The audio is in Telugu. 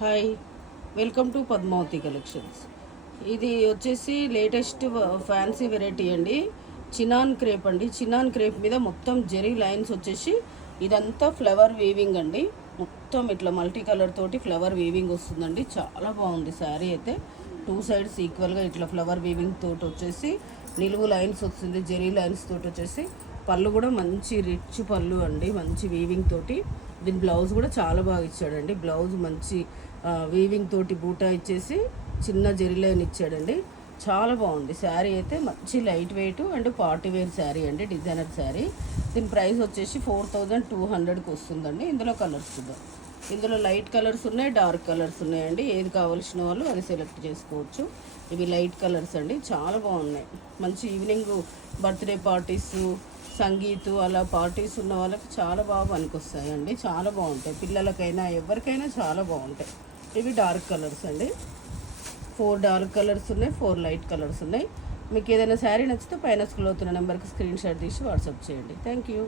Hi, welcome to Padmavathi collections. ఇది వచ్చేసి లేటెస్ట్ ఫ్యాన్సీ వెరైటీ అండి. చినాన్ క్రేప్ అండి. చినాన్ క్రేప్ మీద మొత్తం జెరీ లైన్స్ వచ్చేసి ఇదంతా ఫ్లవర్ వీవింగ్ అండి. మొత్తం ఇట్లా మల్టీ కలర్ తోటి ఫ్లవర్ వీవింగ్ వస్తుందండి. చాలా బాగుంది శారీ అయితే. టూ సైడ్స్ ఈక్వల్గా ఇట్లా ఫ్లవర్ వీవింగ్ తోటి వచ్చేసి నిలువు లైన్స్ వస్తుంది. జెరీ లైన్స్ తోటి వచ్చేసి పళ్ళు కూడా మంచి రిచ్ పళ్ళు అండి. మంచి వీవింగ్ తోటి. దీని బ్లౌజ్ కూడా చాలా బాగా ఇచ్చాడండి. బ్లౌజ్ మంచి వీవింగ్ తోటి బూటా ఇచ్చేసి చిన్న జెరీ లైన్ ఇచ్చాడండి. చాలా బాగుంది శారీ అయితే. మంచి light weight and party wear sari అండి. డిజైనర్ శారీ. దీని ప్రైస్ వచ్చేసి 4200కి వస్తుందండి. ఇందులో కలర్స్ చూద్దాం. ఇందులో లైట్ కలర్స్ ఉన్నాయి, డార్క్ కలర్స్ ఉన్నాయండి. ఏది కావాల్సిన వాళ్ళు అది సెలెక్ట్ చేసుకోవచ్చు. ఇవి లైట్ కలర్స్ అండి. చాలా బాగున్నాయి. మంచి ఈవినింగ్ బర్త్డే పార్టీస్, సంగీత్ అలా పార్టీస్ ఉన్న వాళ్ళకి చాలా బాగా పనికొస్తాయండి. చాలా బాగుంటాయి. పిల్లలకైనా ఎవరికైనా చాలా బాగుంటాయి. ఇవి డార్క్ కలర్స్ అండి. 4 డార్క్ కలర్స్ ఉన్నాయి, 4 లైట్ కలర్స్ ఉన్నాయి. మీకు ఏదైనా శారీ నచ్చితే పైన స్క్రోల్ అవుతున్న నెంబర్కి స్క్రీన్ షాట్ తీసి వాట్సాప్ చేయండి. Thank you.